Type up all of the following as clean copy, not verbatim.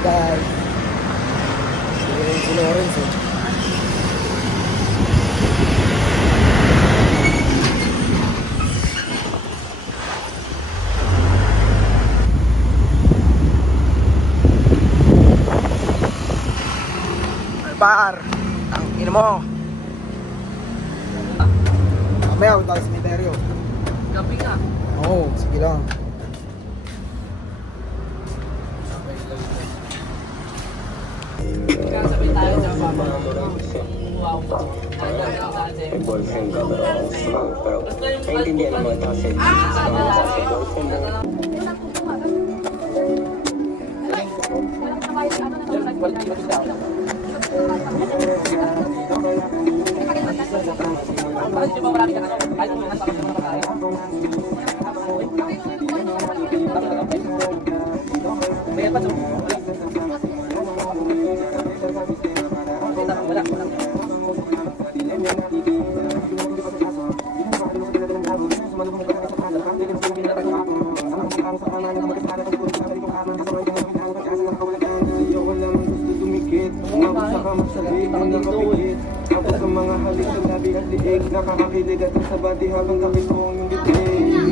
guys. Si Lawrence eh. Par, ang ina mo. Mamaya, punta tayo sa cemetery. Gabi nga. Oo, sige lang. Kasabay tayo sa papa. Wow. May boyfriend ka pero naiintindihan naman kasi boyfriend mo. Nakakakilig at sa bati habang kakitong yung bitin.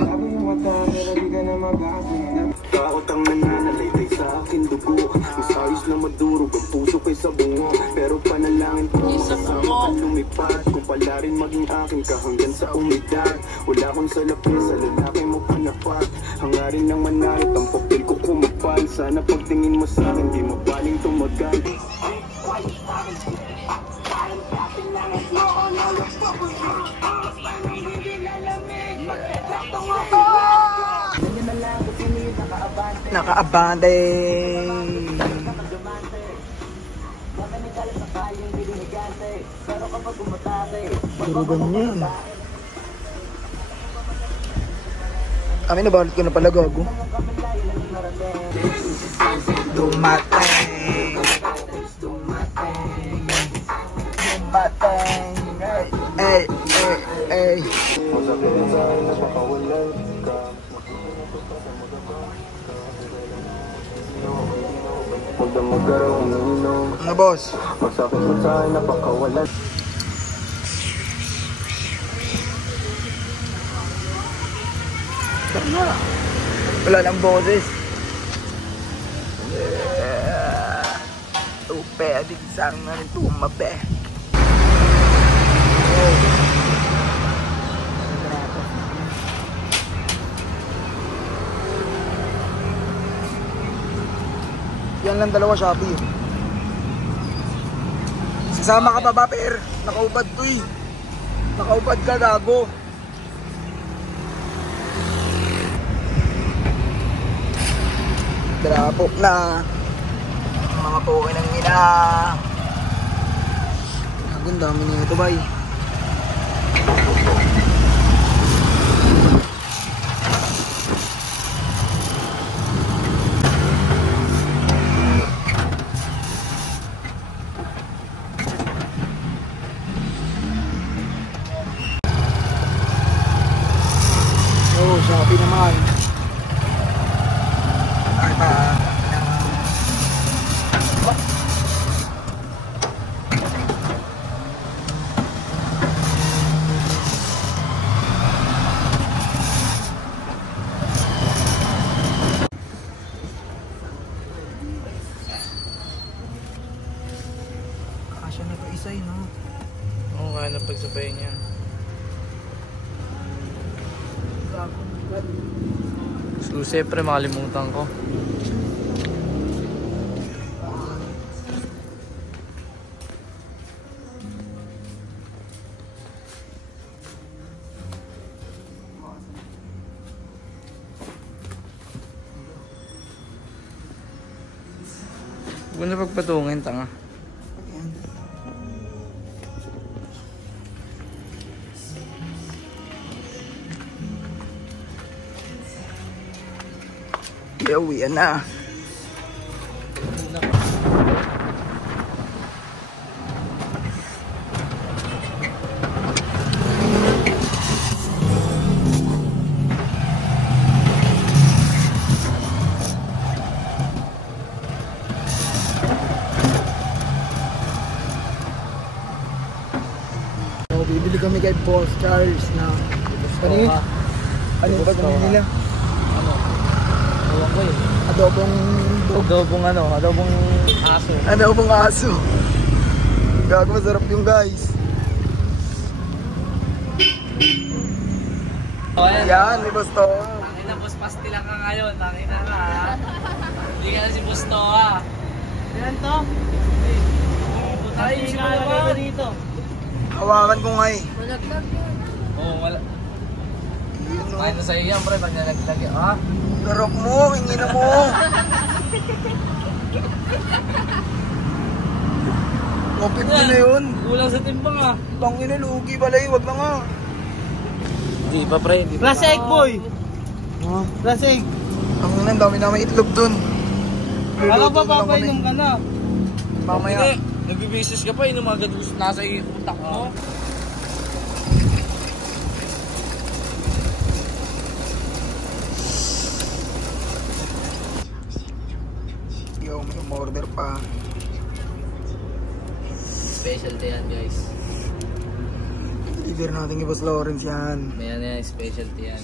Sabi yung mata, pero di ka na mag-asin. Takot ang nananalaytay sa akin dugo. Mas ayos na madurog ang puso kay sa bungo. Pero panalangin ko kasama ka lumipad. Kung pala rin maging akin ka hanggang sa umidad. Wala akong salapi sa lalaki mo panapat. Hangarin ng manayat ang papel ko kumapal. Sana pagtingin mo sa akin di mabaling tumagal. Nakaabante. Durugan niya. Kami nabalot ko na pala gago. Dumateng. Ay. Ano boss? Magsakit mo sa'yo napakawalan. Wala ng boses. Upe, adik sang na rin tumabe. Yan lang dalawa Shopee. Sasama ka pa ba, Per? Nakaupad to eh. Nakaupad ka, gago. Drapok na. Mga pukin ng ina. Ang dami nito, bay. Shopee naman. Ay pa. Kasya na pa isa no? Oo, kaya na pagsabay niya. So, siyempre makalimutan ko. Huwag na pagpatungin, tanga. Uwian na. Bibili kami kay Boss Charles na ano yun? Ano yung pagkain nila? Ewan ko eh. Adobong Adobong aso. Adobong aso. Gago, masarap yung guys. Yan, ni Boss Toa. Tangina, boss, pasti lang ka ngayon. Tangina ka ha. Hindi ka na si Boss Toa. Yan to. Tayo si Boss dito. Hawakan ko nga eh. Oo, wala. Kahit na sa'yo yan, pre, pag nalaglag yan. Ha? Garok mo, hingi na mo. Kopit ko na yun. Kulang sa timbang ah. Tangin na, lugi pala yun, wag na nga. Hindi pa, pre. Plus egg, boy! Ha? Plus egg! Tangin na, dami namin itlog dun. Ano Luluto ba na lang papainom kami. ka na? Mamaya. Hindi. Nagbibisis ka pa, inom agad nasa iyo utak mo. Yo, may order pa. Specialty yan, guys. Deliver natin kay Boss Lawrence yan. May yan, specialty yan.